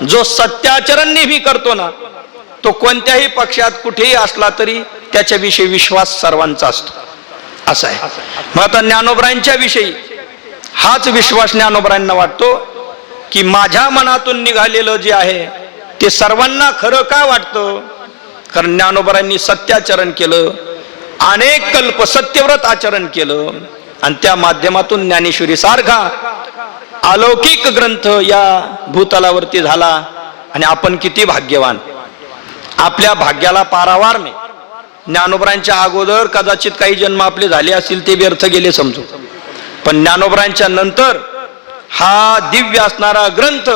जो सत्याचरण नेहमी करतो ना, तो कोणत्याही पक्षात कुठेही असला तरी त्याच्याविषयी विश्वास सर्वांचा असतो, असं आहे. मग आता ज्ञानोबरांच्या विषयी हाच विश्वास ज्ञानोबरांना वाटतो की माझ्या मनातून निघालेलं जे आहे ते सर्वांना खरं का वाटतं? कारण ज्ञानोबरांनी सत्याचरण केलं, अनेक कल्प सत्यव्रत आचरण केलं आणि त्या माध्यमातून ज्ञानेश्वरी सारखा अलौकिक ग्रंथ या भूतलावरती झाला. आणि आपण किती भाग्यवान, आपल्या भाग्याला पारावार नाही. ज्ञानोबरांच्या अगोदर कदाचित काही जन्म आपले झाले असतील, ते व्यर्थ गेले समजू, पण ज्ञानोबरांच्या नंतर हा दिव्य असणारा ग्रंथ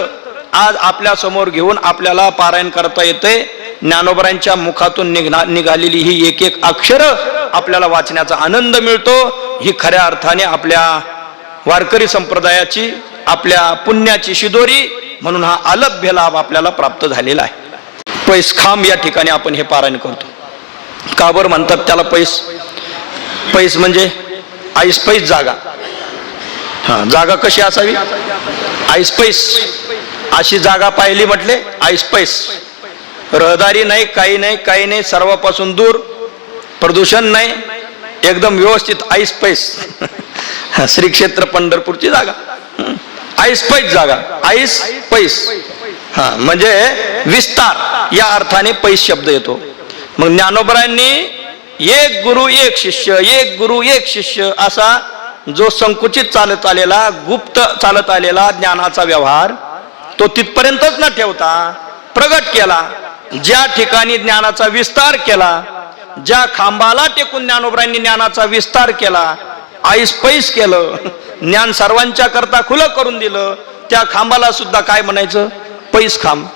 आज आपल्या समोर घेऊन आपल्याला पारायण करता येते. ज्ञानोबरांच्या मुखातून निघालेली ही एक एक अक्षर आपल्याला वाचण्याचा आनंद मिळतो. ही खऱ्या अर्थाने आपल्या वारकरी संप्रदायाची, आपल्या पुण्याची शिदोरी म्हणून हा अलभ्य लाभ आपल्याला प्राप्त झालेला आहे. पैसखांब या ठिकाणी आपण हे पारायण करतो. का बरं म्हणतात त्याला पैस? पैस म्हणजे ऐसपैस जागा. हा, जागा कशी असावी? ऐसपैस अशी जागा पाहिली म्हटले ऐसपैस. रहदारी नाही, काही नाही, काही नाही, सर्वापासून दूर, प्रदूषण नाही, एकदम व्यवस्थित ऐसपैस. श्री क्षेत्र पंढरपूरची जागा ऐसपैस जागा, ऐसपैस. हा म्हणजे विस्तार या अर्थाने पैस शब्द येतो. मग ज्ञानोबरांनी एक गुरु एक शिष्य, एक गुरु एक शिष्य असा जो संकुचित चालत आलेला, गुप्त चालत आलेला ज्ञानाचा व्यवहार तो तिथपर्यंतच न ठेवता प्रगट केला. ज्या ठिकाणी ज्ञानाचा विस्तार केला, ज्या खांबाला टेकून ज्ञानोबरांनी ज्ञानाचा विस्तार केला, ऐसपैस केलं, ज्ञान सर्वांच्या करता खुलं करून दिलं, त्या खांबाला सुद्धा काय म्हणायचं? पैस खांब.